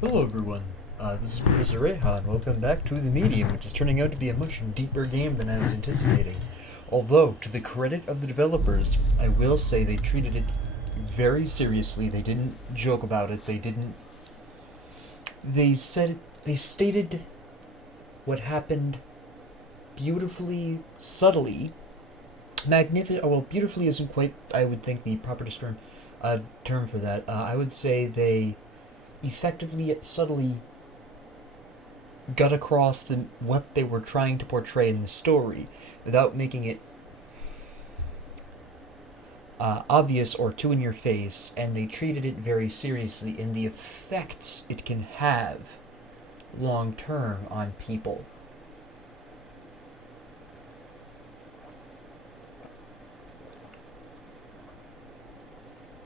Hello everyone, this is Professor Rehan. Welcome back to The Medium, which is turning out to be a much deeper game than I was anticipating. Although, to the credit of the developers, I will say they treated it very seriously. They didn't joke about it. They stated what happened beautifully, subtly, magnificent. Oh, well, beautifully isn't quite, I would think, the proper term for that. I would say they effectively yet subtly got across what they were trying to portray in the story without making it obvious or too in your face, and they treated it very seriously in the effects it can have long term on people.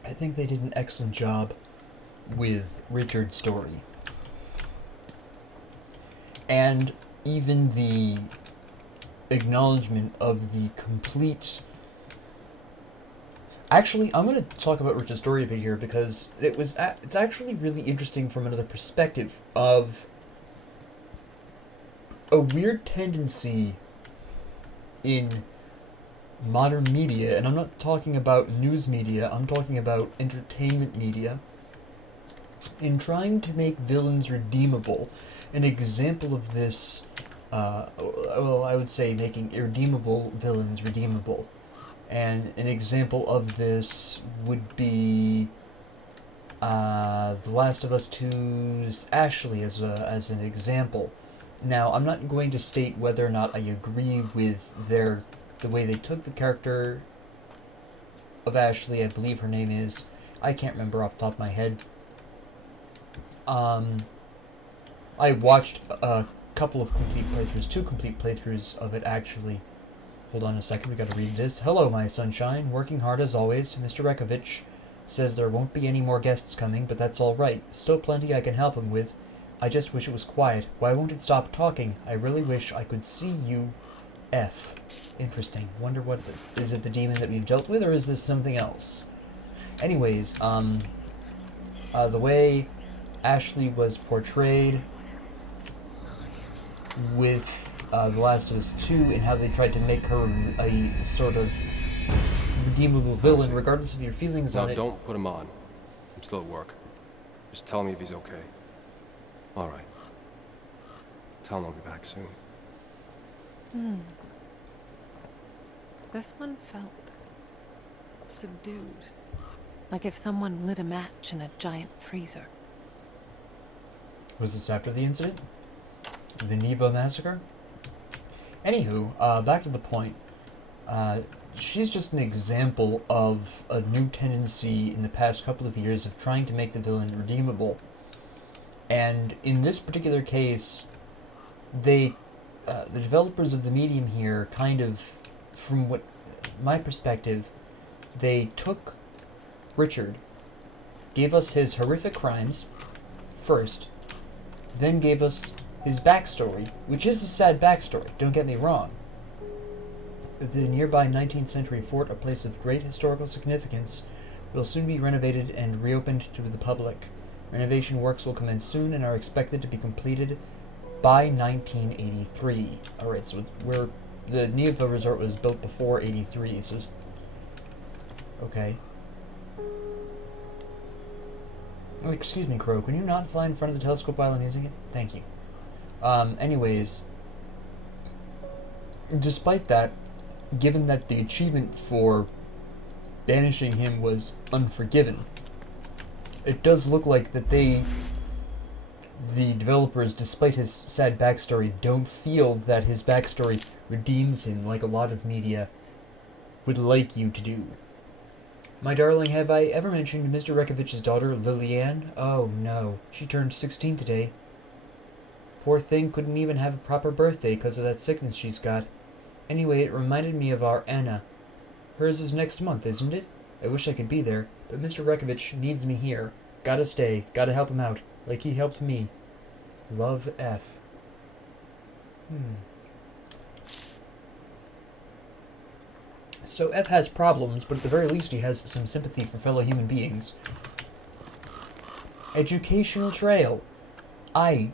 I think they did an excellent job with Richard's story. And even the acknowledgement of the complete. Actually, I'm going to talk about Richard's story a bit here because it's actually really interesting from another perspective of a weird tendency in modern media, and I'm not talking about news media, I'm talking about entertainment media, in trying to make villains redeemable. An example of this, I would say making irredeemable villains redeemable. And an example of this would be The Last of Us 2's Ashley as an example. Now, I'm not going to state whether or not I agree with the way they took the character of Ashley. I believe her name is, I can't remember off the top of my head. I watched a couple of complete playthroughs, 2 complete playthroughs of it actually. Hold on a second, we gotta read this. Hello, my sunshine. Working hard as always. Mr. Rekovich says there won't be any more guests coming, but that's alright. Still plenty I can help him with. I just wish it was quiet. Why won't it stop talking? I really wish I could see you. F. Interesting. Wonder what is it the demon that we've dealt with, or is this something else? Anyways, the way Ashley was portrayed with The Last of Us 2 and how they tried to make her a sort of redeemable villain, regardless of your feelings on it. No, don't put him on. I'm still at work. Just tell me if he's okay. All right. Tell him I'll be back soon. This one felt subdued. Like if someone lit a match in a giant freezer. Was this after the incident? The Neva massacre? Anywho, back to the point. She's just an example of a new tendency in the past couple of years of trying to make the villain redeemable. And in this particular case, the developers of the medium here kind of, from what my perspective, they took Richard, gave us his horrific crimes first, then gave us his backstory, which is a sad backstory, don't get me wrong. The nearby 19th century fort, a place of great historical significance, will soon be renovated and reopened to the public. Renovation works will commence soon and are expected to be completed by 1983. Alright, so the Neva Resort was built before 83, so it's... Okay. Oh, excuse me, Crow, can you not fly in front of the telescope while I'm using it? Thank you. Anyways, despite that, given that the achievement for banishing him was Unforgiven, it does look like that the developers, despite his sad backstory, don't feel that his backstory redeems him like a lot of media would like you to do. My darling, have I ever mentioned Mr. Rekovich's daughter, Liliane? Oh no, she turned 16 today. Poor thing couldn't even have a proper birthday because of that sickness she's got. Anyway, it reminded me of our Anna. Hers is next month, isn't it? I wish I could be there, but Mr. Rekovich needs me here. Gotta stay, gotta help him out, like he helped me. Love, F. So F has problems, but at the very least he has some sympathy for fellow human beings. Educational trail. I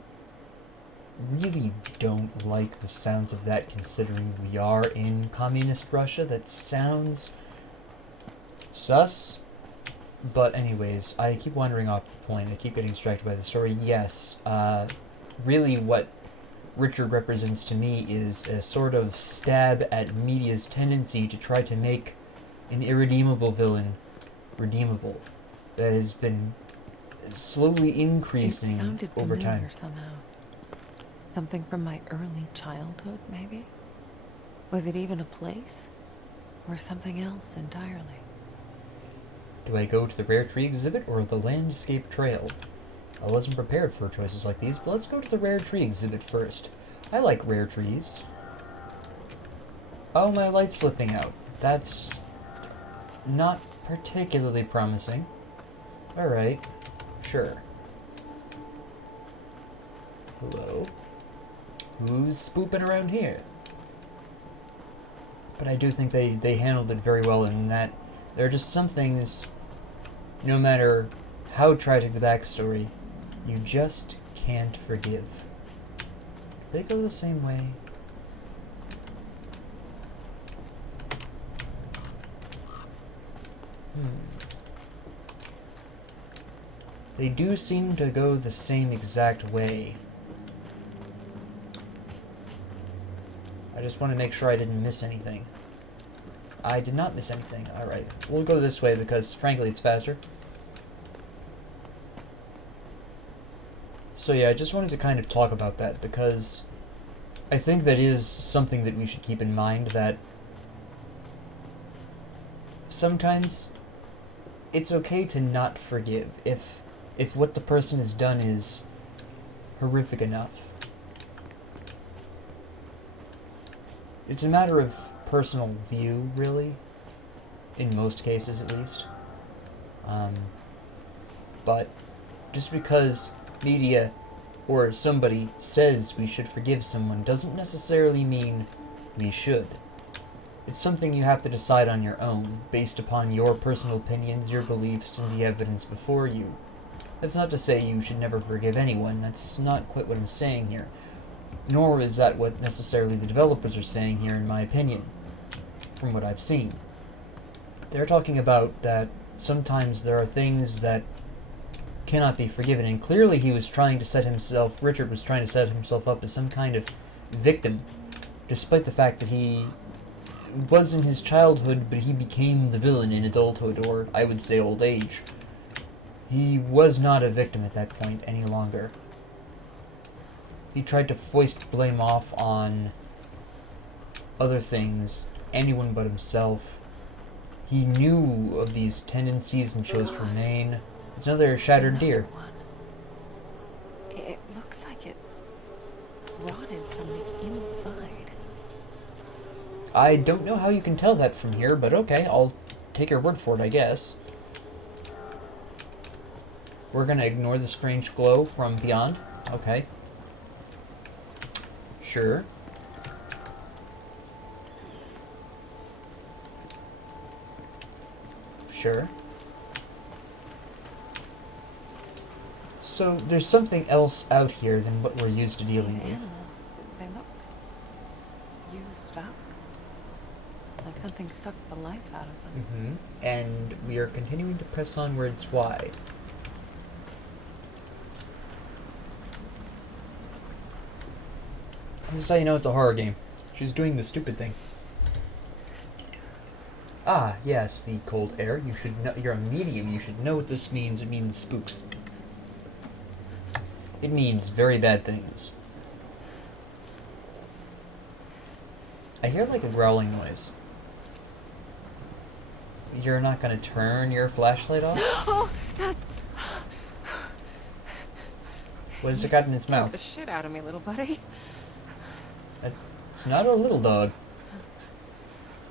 really don't like the sounds of that, considering we are in communist Russia. That sounds sus. But anyways, I keep wandering off the point. I keep getting distracted by the story. Yes, really what Richard represents to me is a sort of stab at media's tendency to try to make an irredeemable villain redeemable. That has been slowly It increasing sounded over familiar time. somehow. Something from my early childhood, maybe? Was it even a place? Or something else entirely? Do I go to the Rare Tree exhibit or the Landscape Trail? I wasn't prepared for choices like these, but let's go to the Rare Tree exhibit first. I like rare trees. Oh, my light's flipping out. That's not particularly promising. Alright, sure. Hello? Who's spooping around here? But I do think they handled it very well in that there are just some things, no matter how tragic the backstory, you just can't forgive. They go the same way. They do seem to go the same exact way. I just want to make sure I didn't miss anything. I did not miss anything. Alright. We'll go this way because, frankly, it's faster. So yeah, I just wanted to kind of talk about that because I think that is something that we should keep in mind, that sometimes it's okay to not forgive if what the person has done is horrific enough. It's a matter of personal view, really, in most cases at least. But just because media or somebody says we should forgive someone doesn't necessarily mean we should. It's something you have to decide on your own, based upon your personal opinions, your beliefs, and the evidence before you. That's not to say you should never forgive anyone, that's not quite what I'm saying here. Nor is that what necessarily the developers are saying here, in my opinion, from what I've seen. They're talking about that sometimes there are things that cannot be forgiven, and clearly Richard was trying to set himself up as some kind of victim, despite the fact that he was in his childhood, but he became the villain in adulthood, or I would say old age. He was not a victim at that point any longer. He tried to foist blame off on other things, anyone but himself. He knew of these tendencies and chose to remain. It's another shattered deer. It looks like it rotted from the inside. I don't know how you can tell that from here, but okay, I'll take your word for it, I guess. We're gonna ignore the strange glow from beyond. Okay. Sure. Sure. So, there's something else out here than what we're used to These dealing with. animals, they look used up. Like something sucked the life out of them. And we are continuing to press onwards. Why? This is how you know it's a horror game. She's doing the stupid thing. Ah, yes, the cold air. You should know. You're a medium. You should know what this means. It means spooks. It means very bad things. I hear like a growling noise. You're not gonna turn your flashlight off? What has it got in its Scared mouth? the shit out of me, little buddy. It's not a little dog.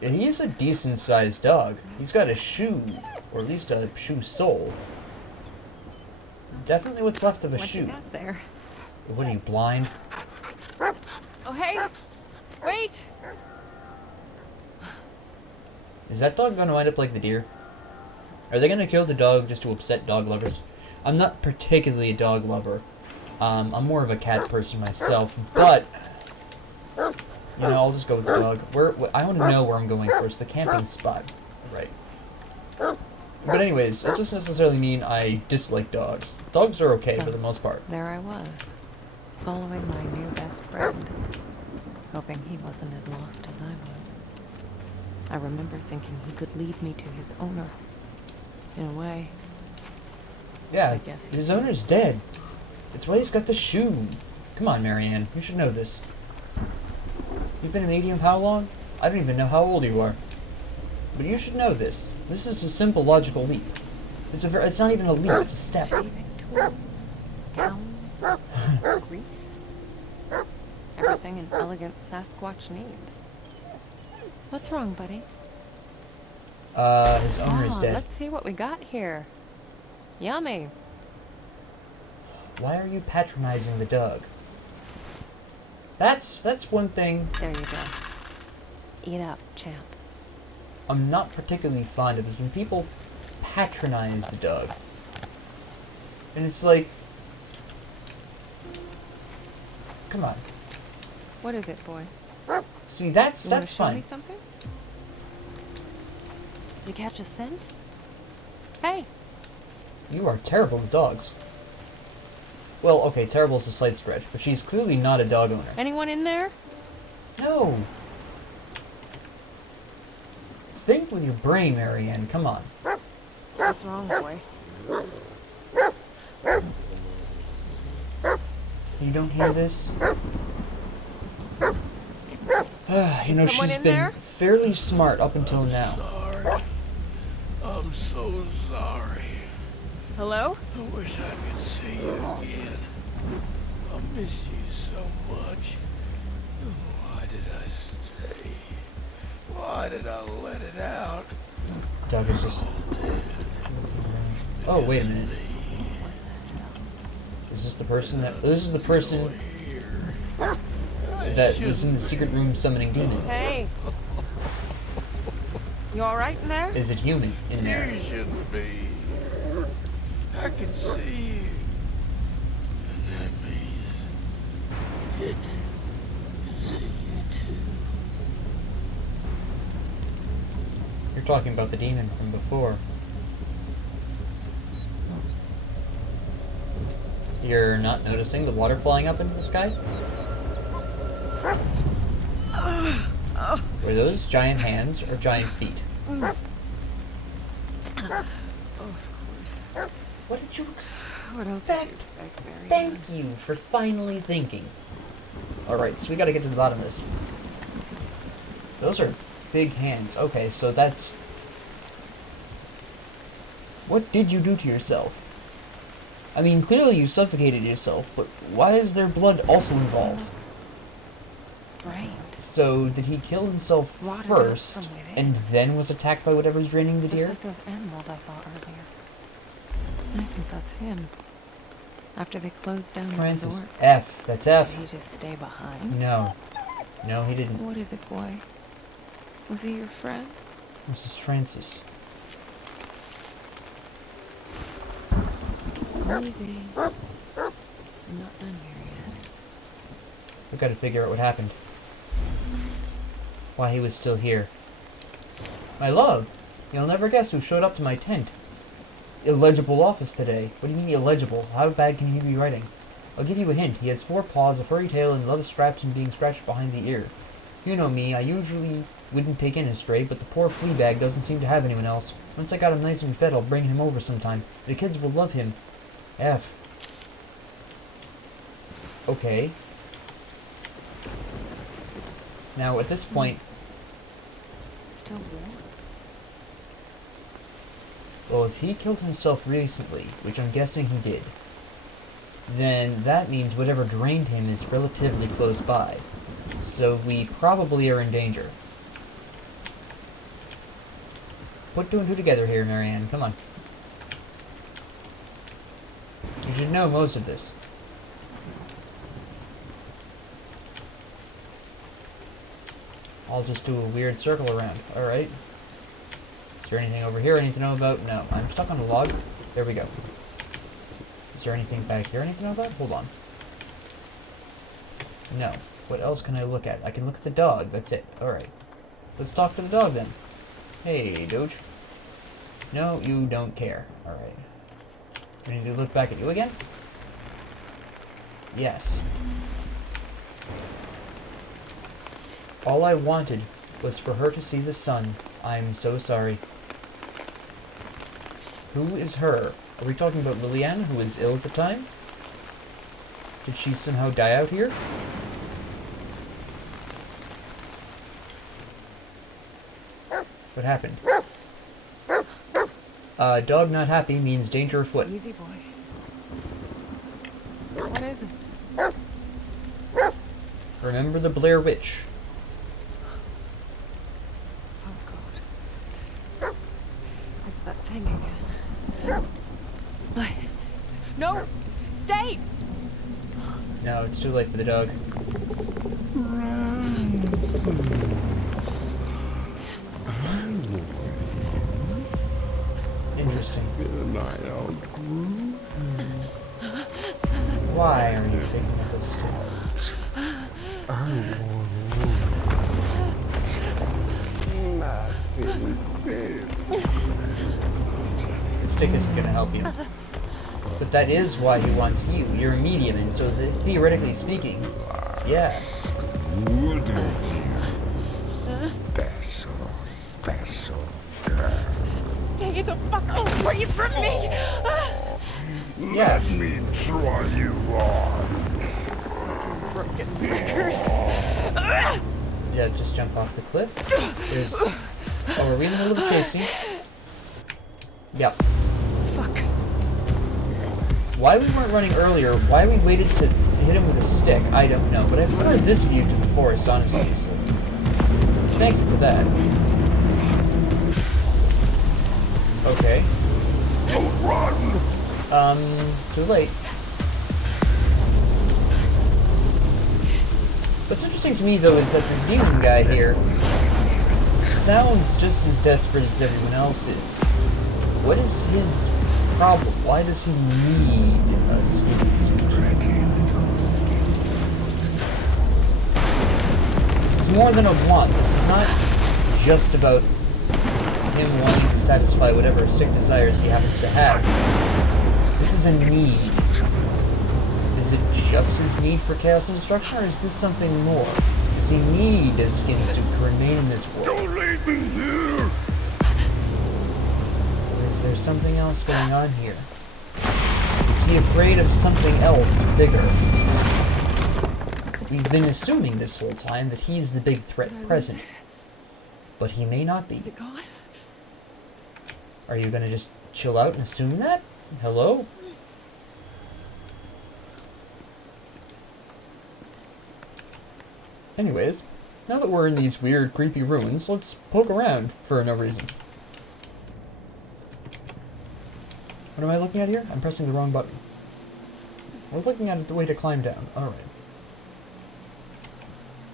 He is a decent-sized dog. He's got a shoe, or at least a shoe sole. Definitely what's left of a What you shoe. got there? What are you, blind? Oh, hey! Wait! Is that dog gonna wind up like the deer? Are they gonna kill the dog just to upset dog lovers? I'm not particularly a dog lover, I'm more of a cat person myself, but I'll just go with the dog. I want to know where I'm going first. The camping spot, right? But anyways, it doesn't necessarily mean I dislike dogs. Dogs are okay for the most part. There I was, following my new best friend, hoping he wasn't as lost as I was. I remember thinking he could lead me to his owner. In a way, Yeah, I guess his owner's dead. It's why he's got the shoe. Come on, Marianne, you should know this. You've been a medium how long? I don't even know how old you are. But you should know this. This is a simple logical leap. It's not even a leap, it's a step. shaving tools, towels, grease. Everything an elegant Sasquatch needs. What's wrong, buddy? His owner is dead. Let's see what we got here. Yummy. Why are you patronizing the dog? That's one thing There you go. Eat up, champ. I'm not particularly fond of is when people patronize the dog. And it's like, come on. What is it, boy? See, that's You wanna show me fine. something? You catch a scent? Hey, You are terrible with dogs. Well, okay, terrible is a slight stretch, but she's clearly not a dog owner. anyone in there? No! Think with your brain, Marianne, come on. What's wrong, boy? You don't hear this? Someone She's in been there? fairly smart up until now. Sorry. I'm so sorry. Hello? I wish I could see you again. I miss you so much. Why did I stay? Why did I let it out? Dog is just... Oh, wait a minute. Is this the person that... This is the person that was in the secret room summoning demons. Hey. You alright in there? Is it human in there? You shouldn't be. I can see you. And that means it can see you too. You're talking about the demon from before. You're not noticing the water flying up into the sky? Were those giant hands or giant feet? Of course. What did you expect? What else did you expect, Mary? Thank you for finally thinking. Alright, so we gotta get to the bottom of this. Those are big hands. Okay, so that's... What did you do to yourself? I mean, clearly you suffocated yourself, but why is there blood also involved? Looks drained. So, did he kill himself Rotted out first, from within. and then was attacked by whatever's draining the Just deer? like those animals I saw earlier. I think that's him. After they closed down the Francis. resort, F. That's did F. he just stay behind? No. No, he didn't. What is it, boy? Was he your friend? This is Francis. Easy. I'm not done here yet. We've got to figure out what happened. Why he was still here. My love, you'll never guess who showed up to my tent. Illegible office today. What do you mean illegible? How bad can he be writing? I'll give you a hint. He has 4 paws, a furry tail, and loves scraps and being scratched behind the ear. You know me, I usually wouldn't take in a stray, but the poor flea bag doesn't seem to have anyone else. Once I got him nice and fed, I'll bring him over sometime. The kids will love him. F. Okay. Now, at this point, Still warm. well, if he killed himself recently, which I'm guessing he did, then that means whatever drained him is relatively close by. So we probably are in danger. Put 2 and 2 together here, Marianne. Come on. You should know most of this. I'll just do a weird circle around. Alright. Is there anything over here I need to know about? No. I'm stuck on a log. There we go. Is there anything back here I need to know about? Hold on. No. What else can I look at? I can look at the dog. That's it. Alright. Let's talk to the dog then. Hey, Doge. No, you don't care. Alright. I need to look back at you again? Yes. All I wanted was for her to see the sun. I'm so sorry. Who is her? Are we talking about Lillian, who was ill at the time? Did she somehow die out here? What happened? Dog not happy means danger afoot. Easy boy. What is it? Remember the Blair Witch. Oh God. It's that thing again. What? No! Stay! No, it's too late for the dog. Interesting. Why are you picking up a stick? The stick isn't gonna help you. But that is why he wants you. You're a medium, and so theoretically speaking, yeah. Wouldn't you? Special girl. Stay the fuck away from me! Yeah. Let me draw you on. Broken record. Yeah, just jump off the cliff. There's... Oh, are we in the middle of chasing? Yep. Fuck. Why we weren't running earlier, why we waited to hit him with a stick, I don't know. But I prefer this view to the forest, honestly, so... Thank you for that. Okay. Don't run! Too late. What's interesting to me, though, is that this demon guy here sounds just as desperate as everyone else is. What is his problem? Why does he need a skin suit? Pretty little skin suit. This is more than a want. This is not just about him wanting to satisfy whatever sick desires he happens to have. This is a need. Is it just his need for chaos and destruction, or is this something more? Does he need a skin suit to remain in this world? Don't leave me here! Or is there something else going on here? Is he afraid of something else bigger? We've been assuming this whole time that he's the big threat present. But he may not be. Is it gone? Are you gonna just chill out and assume that? Hello? Anyways, now that we're in these weird, creepy ruins, let's poke around for no reason. What am I looking at here? I'm pressing the wrong button. We're looking at the way to climb down. Alright.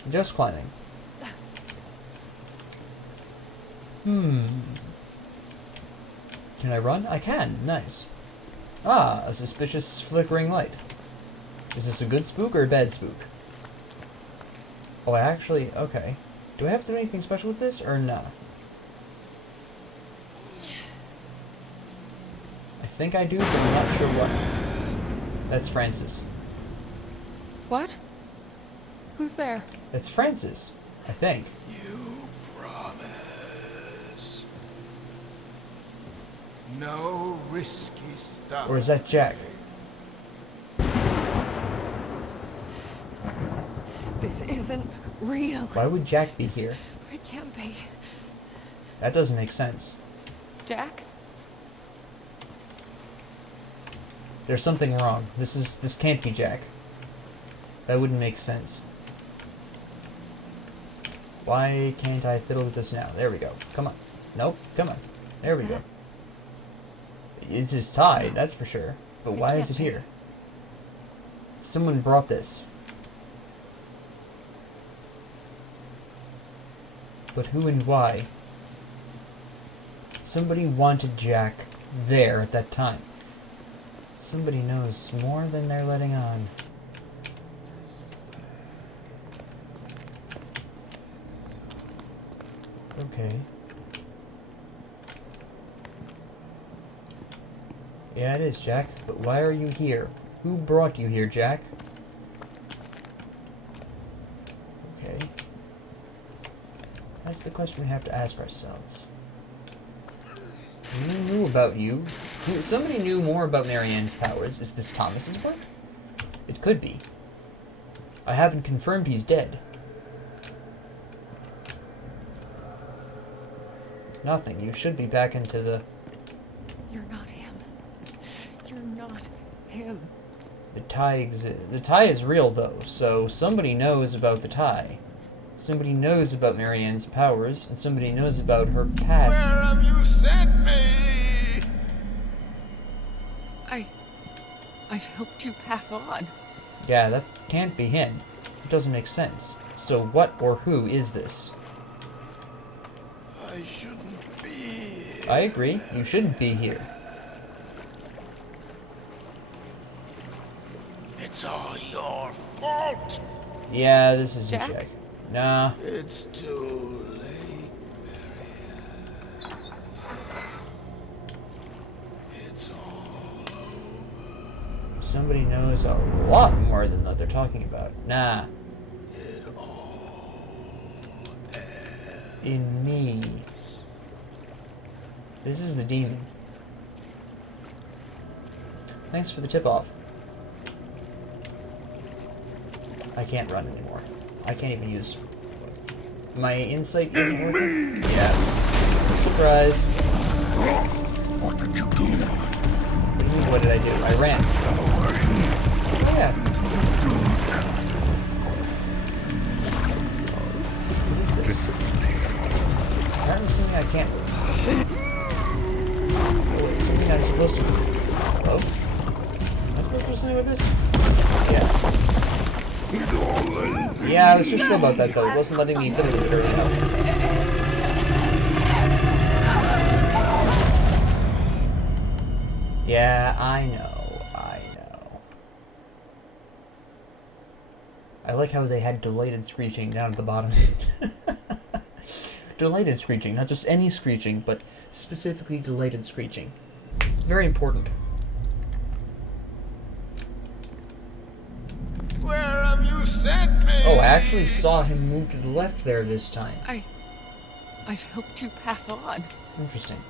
Just climbing. Can I run? I can. Nice. Ah, a suspicious flickering light. Is this a good spook or a bad spook? Oh, I actually... Okay. Do I have to do anything special with this, or no? I think I do, but I'm not sure what. That's Francis. What? Who's there? That's Francis, I think. You promise. No risky stuff. Or is that Jack? This isn't real. Why would Jack be here? It can't be. That doesn't make sense. Jack? There's something wrong. This can't be Jack. That wouldn't make sense. Why can't I fiddle with this now? There we go. Come on. Nope. Come on. There we go. It's his tie, that's for sure. But why is it here? Someone brought this. But who and why? Somebody wanted Jack there at that time. Somebody knows more than they're letting on. Okay. Yeah, it is, Jack. But why are you here? Who brought you here, Jack? Okay. That's the question we have to ask ourselves. Who knew about you? Somebody knew more about Marianne's powers. Is this Thomas's work? It could be. I haven't confirmed he's dead. Nothing. You should be back into the... You're not him. You're not him. The tie The tie is real, though, so somebody knows about the tie. Somebody knows about Marianne's powers, and somebody knows about her past. Where have you sent me? I've helped you pass on. Yeah, that can't be him. It doesn't make sense. So what or who is this? I shouldn't be here. I agree. You shouldn't be here. It's all your fault. Yeah, this is Jack? you, Jack. Nah. It's too late. It's all Somebody knows a lot more than what they're talking about. Nah. it all. In me. This is the demon. Thanks for the tip-off. I can't run anymore. I can't even use... My insight isn't working? Yeah. Surprise. What did you do? What do you mean, what did I do? I ran. Oh, yeah. What is this? Apparently something I can't move. Oh, wait, something I'm supposed to move. Hello? Am I supposed to do something with this? Yeah. Yeah, I was just slow about that, though. It wasn't letting me fiddle with it early enough. Yeah, I know. I like how they had delighted screeching down at the bottom. Delighted screeching, not just any screeching, but specifically delighted screeching. Very important. Where have you sent me? Oh, I actually saw him move to the left there this time. I've helped you pass on. Interesting.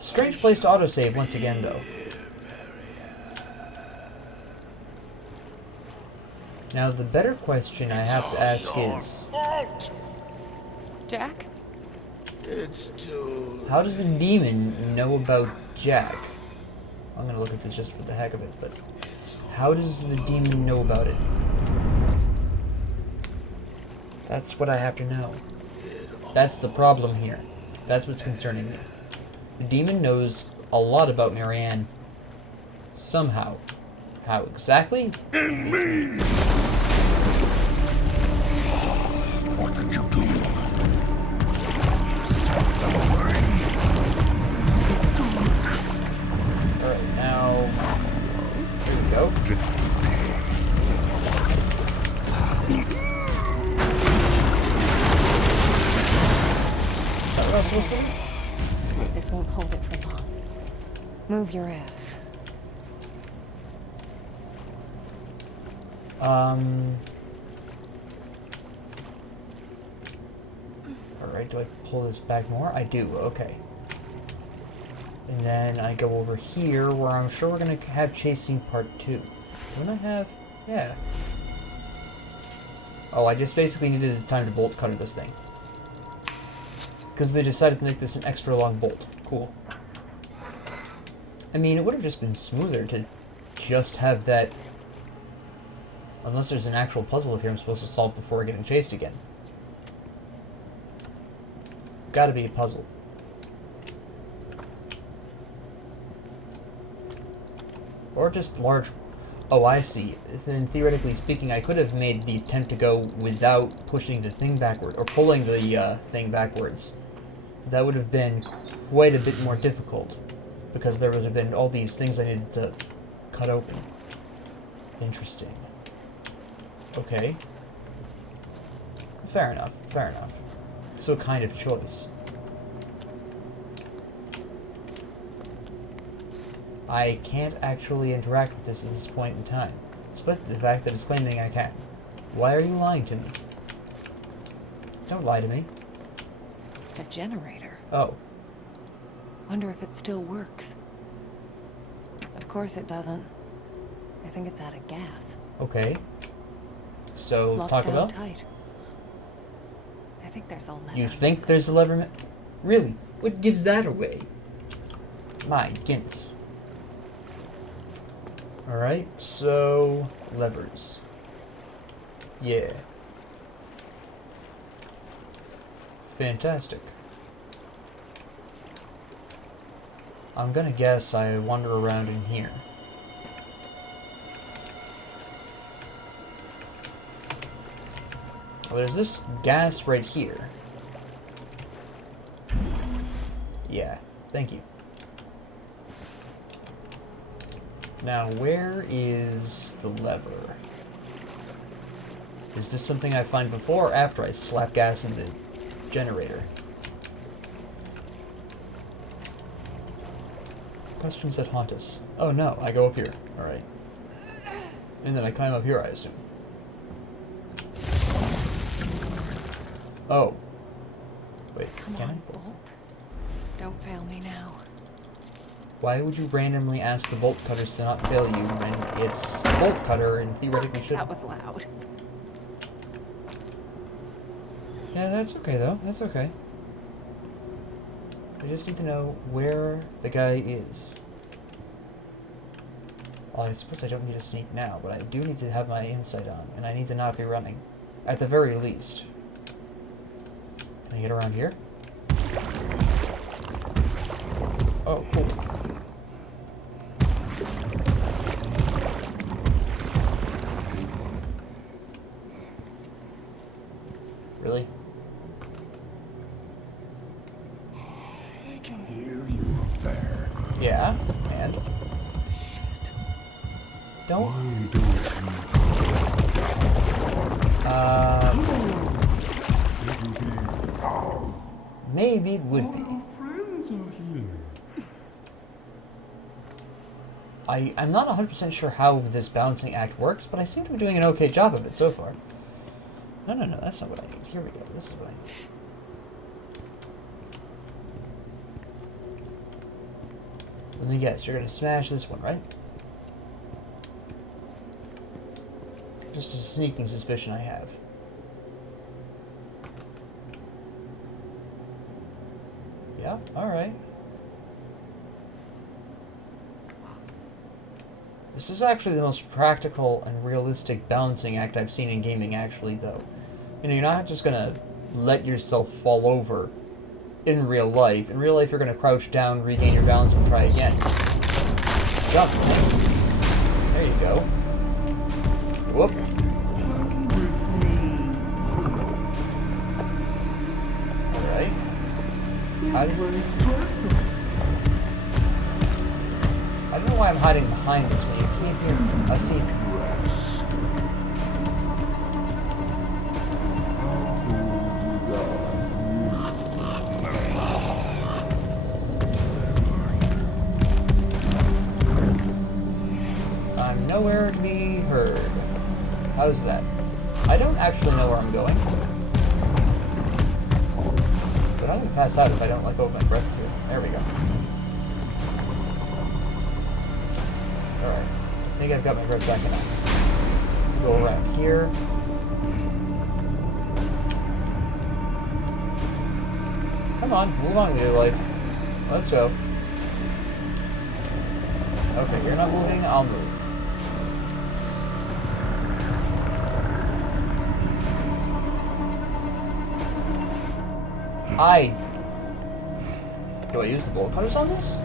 Strange place to autosave once again, though. Now, the better question I have to ask is... Fault. Jack? It's too. How does the demon know about Jack? I'm gonna look at this just for the heck of it, but... How does the demon know about it? That's what I have to know. That's the problem here. That's what's concerning me. The demon knows a lot about Marianne. Somehow. How exactly? In me! What did you do? You sent them away. Alright, now... Here we go. Is that what I was supposed to do? This won't hold it for long. Move your ass. Alright, do I pull this back more? I do, okay. And then I go over here where I'm sure we're gonna have chasing part 2. Don't I have? Yeah. Oh, I just basically needed the time to bolt cutter this thing. Because they decided to make this an extra long bolt. Cool. I mean, it would have just been smoother to just have that... Unless there's an actual puzzle up here I'm supposed to solve before getting chased again. Gotta be a puzzle. Or just large... Oh, I see. Then theoretically speaking, I could have made the attempt to go without pushing the thing backward, or pulling the thing backwards. That would have been quite a bit more difficult, because there would have been all these things I needed to cut open. Interesting. Okay. Fair enough, fair enough. So kind of choice. I can't actually interact with this at this point in time, despite the fact that it's claiming I can. Why are you lying to me? Don't lie to me. A generator. Oh. Wonder if it still works. Of course it doesn't. I think it's out of gas. Okay. So, Locked talk down about? tight. I think there's a lever. You think there's a lever? Really? What gives that away? My goodness. Alright, so... levers. Yeah. Fantastic. I'm gonna guess I wander around in here. Well, there's this gas right here. Yeah, thank you. Now, where is the lever? Is this something I find before or after I slap gas in the generator? Questions that haunt us. Oh no, I go up here. Alright. And then I climb up here, I assume. Oh. Wait, Come can on, I? Bolt. Don't fail me now. Why would you randomly ask the bolt cutters to not fail you when it's a bolt cutter and theoretically should? That was loud. Yeah, that's okay though. That's okay. I just need to know where the guy is. Well, I suppose I don't need to sneak now, but I do need to have my insight on, and I need to not be running. At the very least. Can I get around here? Oh, cool. Really? I can hear you up there. Yeah, and? Don't. Why don't you? Maybe it would be. Our friends are here. I'm not 100% sure how this balancing act works, but I seem to be doing an okay job of it so far. No, that's not what I need. Here we go. This is what I need. Let me guess, you're gonna smash this one, right? Just a sneaking suspicion I have. Yeah, alright. This is actually the most practical and realistic balancing act I've seen in gaming, actually, though. You know, you're not just gonna let yourself fall over in real life. In real life, you're gonna crouch down, regain your balance, and try again. Jump. There you go. Whoop. Alright. How did you... I don't know why I'm hiding behind this when you can't hear me. I see it. I'm nowhere to be heard. How's that? I don't actually know where I'm going. But I'm gonna pass out if I don't let go of my breath here. There we go. Alright. I think I've got my breath back enough. Go around here. Come on, move on with your life. Let's go. Okay, you're not moving, I'll move. Do I use the bolt cutters on this?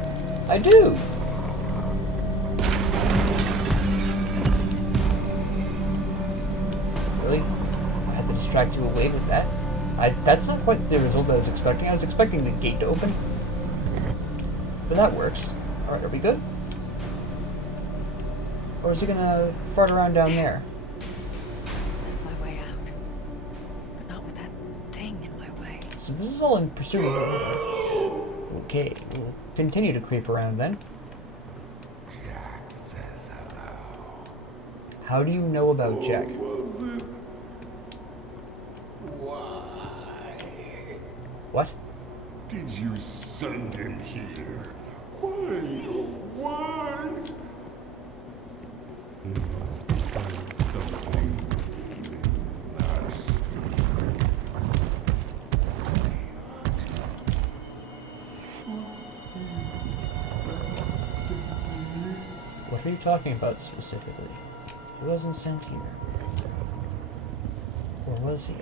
I do! Really? I had to distract you away with that? That's not quite the result I was expecting. I was expecting the gate to open. But that works. Alright, are we good? Or is he gonna fart around down there? So this is all in pursuit of... Okay, we'll continue to creep around then. Jack says hello. How do you know about Jack? Was it? Why What? did you send him here? Why, oh, why? He must have done something nasty. What are you talking about specifically? He wasn't sent here. Or was he?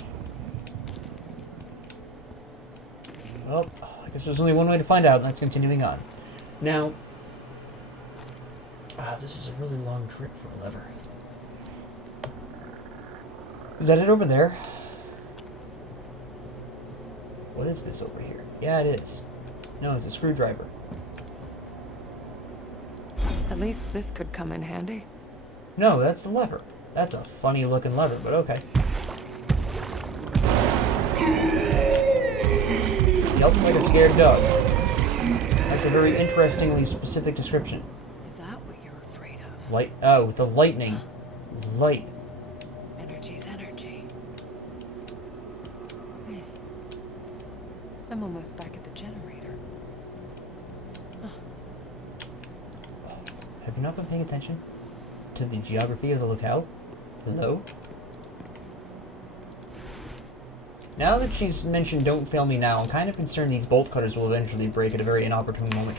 Well, I guess there's only one way to find out, and that's continuing on. Now, this is a really long trip for a lever. Is that it over there? What is this over here? Yeah, it is. No, it's a screwdriver. At least this could come in handy. No, that's the lever. That's a funny looking lever, but okay. Yelps like a scared dog. That's a very interestingly specific description. Is that what you're afraid of? Light. Oh, the lightning. Light. Energy's energy. Hey, I'm almost back at the generator. Have you not been paying attention to the geography of the locale? Hello? Now that she's mentioned Don't Fail Me Now, I'm kind of concerned these bolt cutters will eventually break at a very inopportune moment.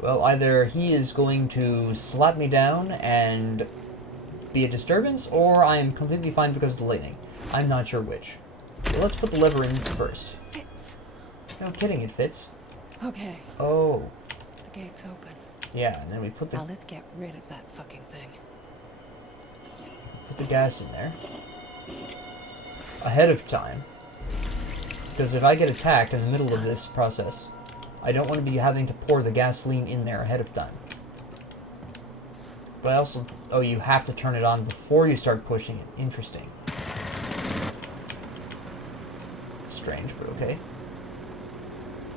Well, either he is going to slap me down and be a disturbance, or I am completely fine because of the lightning. I'm not sure which. So let's put the lever in first. Fits. No kidding, it fits. Okay, Oh, the gate's open. yeah, and then we put Now the let's get rid of that fucking thing. gas in there ahead of time, because if I get attacked in the middle of this process, I don't want to be having to pour the gasoline in there ahead of time. But I also... Oh, you have to turn it on before you start pushing it. Interesting. Strange, but okay.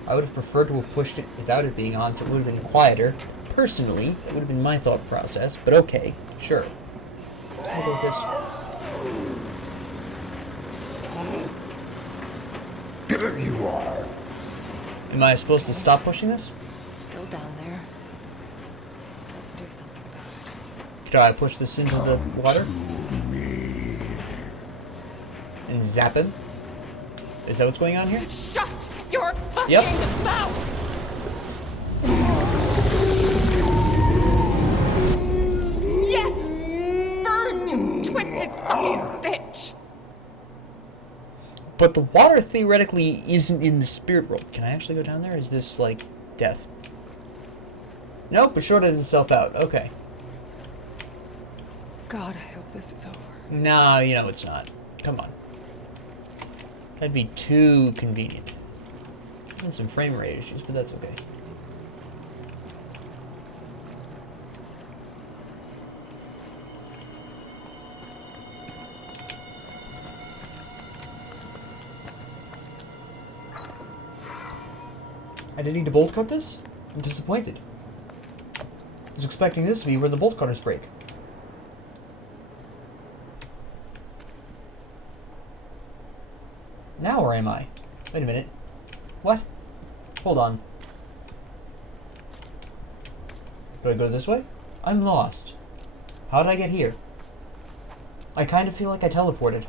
I would have preferred to have pushed it without it being on, so it would have been quieter. Personally, that would have been my thought process, but okay, sure. I'll go with this. There you are. Am I supposed to stop pushing this? Still down there. Let's do something about it. Do I push this into the water? And zap him? Is that what's going on here? Shut your fucking Yep. mouth! Yes! Burn, you twisted fucking bitch! But the water theoretically isn't in the spirit world. Can I actually go down there? Is this, like, death? Nope, it shorted itself out. Okay. God, I hope this is over. Nah, you know it's not. Come on. That'd be too convenient. And some frame rate issues, but that's okay. I didn't need to bolt cut this? I'm disappointed. I was expecting this to be where the bolt cutters break. Now where am I? Wait a minute. What? Hold on. Do I go this way? I'm lost. How did I get here? I kind of feel like I teleported.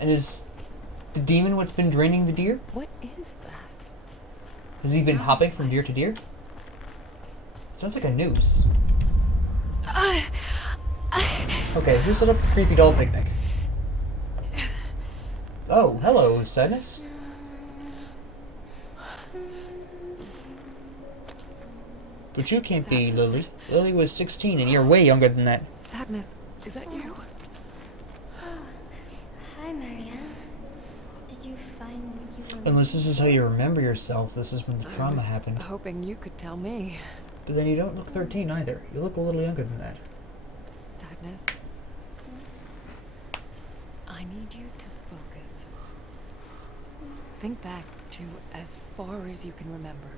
And is the demon what's been draining the deer? What is that? Has he been hopping from deer to deer? Sounds like a noose. Okay, who set up the creepy doll picnic? Oh, hello, Sadness. But you can't be Lily. Lily was 16 and you're way younger than that. Sadness, is that you? Hi, Marianne. Did you find you were... Unless this is how you remember yourself, this is when the trauma I was happened. hoping you could tell me. But then you don't look 13 either. You look a little younger than that. Sadness. I need you to focus. Think back to as far as you can remember.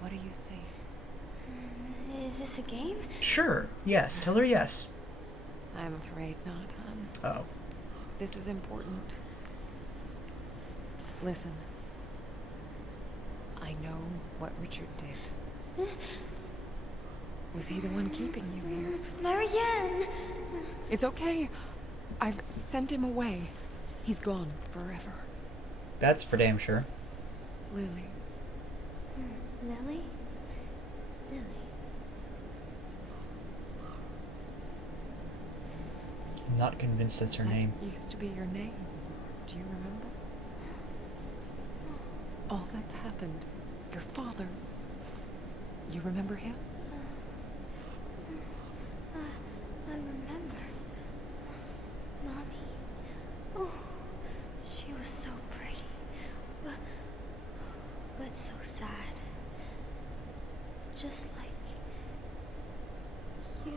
What do you see? Is this a game? Sure. Yes. Tell her yes. I'm afraid not, hon. Oh. This is important. Listen. I know what Richard did. Was he the one keeping you here? Marianne! It's okay. I've sent him away. He's gone forever. That's for damn sure. Lily. Lily? Lily. I'm not convinced that's her name. That used to be your name. Do you remember? All that's happened. Your father. You remember him? I remember. Mommy. Oh, she was so pretty. But so sad. Just like you.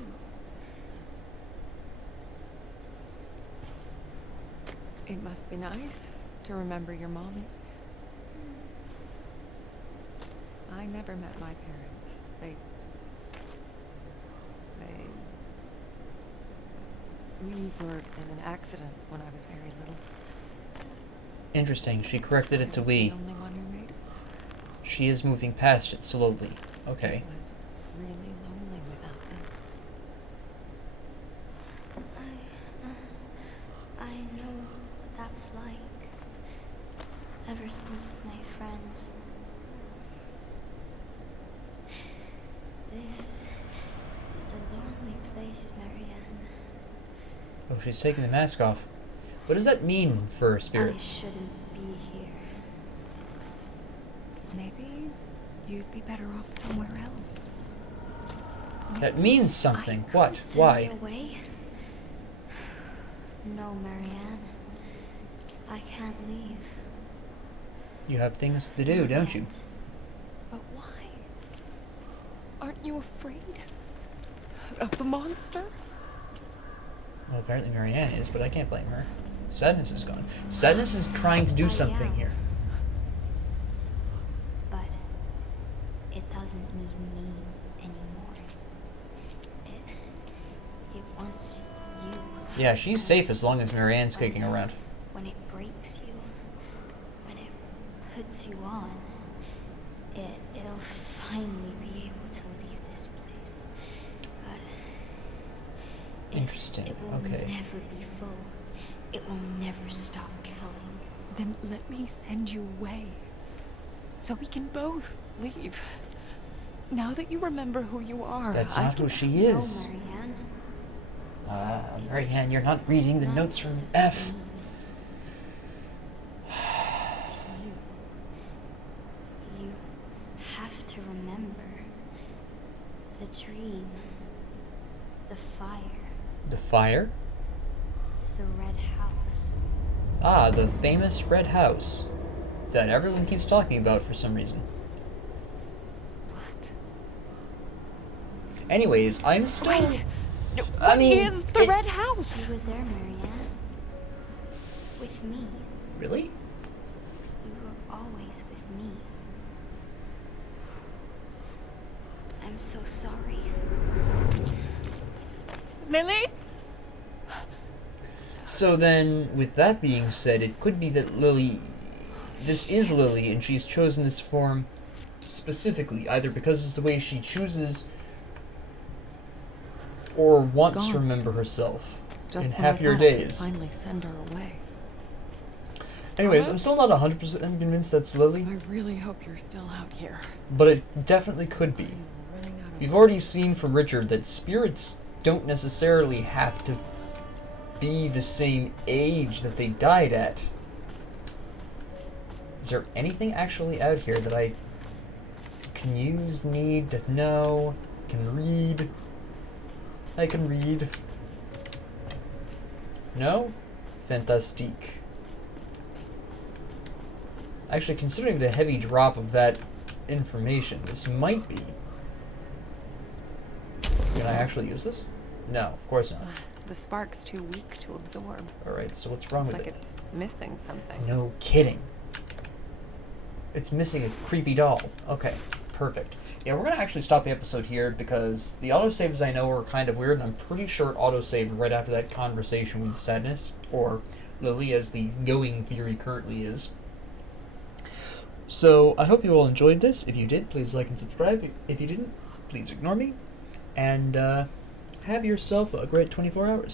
It must be nice to remember your mommy. I never met my parents. We were in an accident when I was very little. Interesting. She corrected it to I was we. the only one who made it. She is moving past it slowly. Okay. It was really lonely without them. I know what that's like. Ever since my friends. This is a lonely place, Marianne. Oh, she's taking the mask off. What does that mean for spirits? I shouldn't be here. Maybe you'd be better off somewhere else. That means something. I What? couldn't send Why? me away. No, Marianne. I can't leave. You have things to do, don't you? But why? Aren't you afraid of the monster? Well, apparently Marianne is, but I can't blame her. Sadness is gone. Sadness is trying to do something am. here. But it doesn't need me anymore. It wants you. Yeah, she's safe as long as Marianne's kicking around. When it breaks you, when it puts you on, it'll finally be able to leave this place. But Interesting. It will Okay. never be full. It will never stop killing. Then let me send you away. So we can both leave. Now that you remember who you are, That's I not can... who she is. No, Marianne. Marianne, you're not reading the notes from F. It's you. You have to remember the dream, the fire, The fire? the red house. Ah, the famous red house that everyone keeps talking about for some reason. What? Anyways, I'm still... Wait! No, I what mean, is the it- Red House? You were there, Marianne. With me. Really? You were always with me. I'm so sorry. Lily? So then, with that being said, it could be that Lily... This is Lily, and she's chosen this form specifically, either because it's the way she chooses or wants to Gone. remember herself Just in when I happier thought I could days. finally send her away. Anyways, Huh? I'm still not 100% convinced that's Lily, I really hope you're still out here. but it definitely could be. I'm running out of We've already seen from Richard that spirits don't necessarily have to be the same age that they died at. Is there anything actually out here that I can use, need, know, can read? I can read. No? Fantastique. Actually, considering the heavy drop of that information, this might be... Can I actually use this? No, of course not. The spark's too weak to absorb. Alright, so what's wrong It's with like it? it's missing something. No kidding. It's missing a creepy doll. Okay, perfect. Yeah, we're gonna actually stop the episode here because the autosaves I know are kind of weird, and I'm pretty sure it autosaved right after that conversation with Sadness, or Lily, as the going theory currently is. So, I hope you all enjoyed this. If you did, please like and subscribe. If you didn't, please ignore me. And, have yourself a great 24 hours.